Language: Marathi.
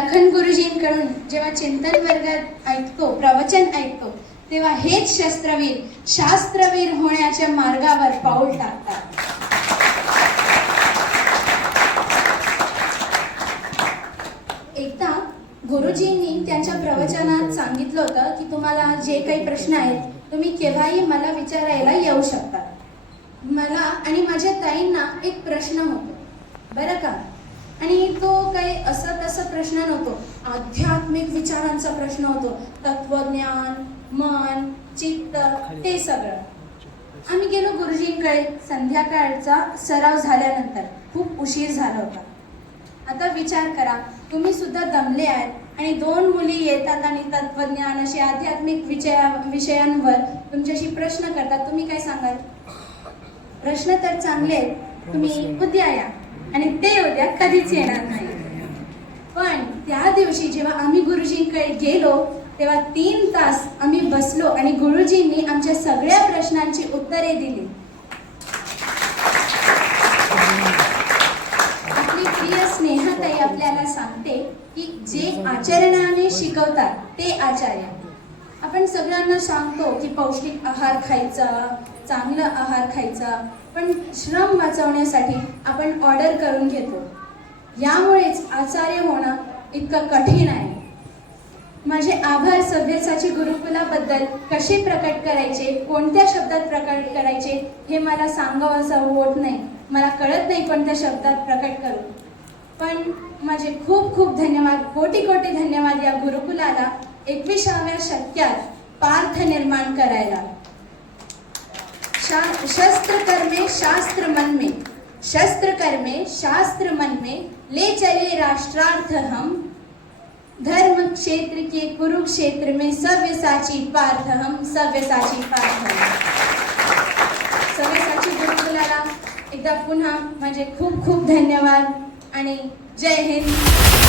लखन गुरुजींकडून जेव्हा चिंतन वर्गात ऐकतो प्रवचन ऐकतो तेव्हा हेच शस्त्रवीर शास्त्रवीर होण्याच्या मार्गावर पाऊल टाकतात. एकदा गुरुजींनी त्यांच्या प्रवचनात सांगितलं होतं की तुम्हाला जे काही प्रश्न आहेत तुम्ही केव्हाही मला विचारायला येऊ शकता. मला आणि माझ्या ताईंना एक प्रश्न होतो. बरं का? आणि तो काही असं तसा प्रश्न नव्हतो. आध्यात्मिक विचारांचा प्रश्न होतो. तत्वज्ञान मन चित्त ते सगळं. आम्ही गेलो गुरुजींकडे. संध्याकाळचा सराव झाल्यानंतर. खूप उशीर झाला होता. आता विचार करा. तुम्ही सुद्धा दमले आहेत आणि दोन मुली येतात आणि तत्वज्ञान असे आध्यात्मिक विषया विषयांवर तुमच्याशी प्रश्न करतात. तुम्ही काय सांगाल? प्रश्न तर चांगले आहेत. तुम्ही उद्या या आणि ते उद्या कधीच येणार नाही. पण त्या दिवशी जेव्हा आम्ही गुरुजींकडे गेलो तेव्हा तीन तास आम्ही बसलो आणि गुरुजींनी आमच्या सगळ्या प्रश्नांची उत्तरे दिली. आपली प्रिय स्नेहाताई आपल्याला सांगते की जे आचरणाने शिकवतात ते आचार्य. आपण सगळ्यांना सांगतो की पौष्टिक आहार खायचा चांगला आहार खायचा पण श्रम वाचवण्यासाठी आपण ऑर्डर करून घेतो. यामुळेच आचार्य होणं इतकं कठीण आहे. माझे आभार सभ्यसाची गुरुकुलाबद्दल कसे प्रकट करायचे कोणत्या शब्दात प्रकट करायचे हे मला सांगावं असं होत नाही. मला कळत नाही कोणत्या शब्दात प्रकट करू पण माझे खूप खूप धन्यवाद कोटी कोटी धन्यवाद या गुरुकुलाला एकविसाव्या शतकात पार्थ निर्माण करायला. शा- शस्त्र कर्मे शास्त्र मन में शस्त्र कर्मे शास्त्र मन में ले चले राष्ट्रार्थ हम धर्म क्षेत्र के कुरुक्षेत्र में सव्यसाची पार्थ हम सव्यसाची पार्थ हम सव्यसाची गुरुकुलाला एकदा पुन्हा माझे खूप खूप धन्यवाद आणि जय हिंद.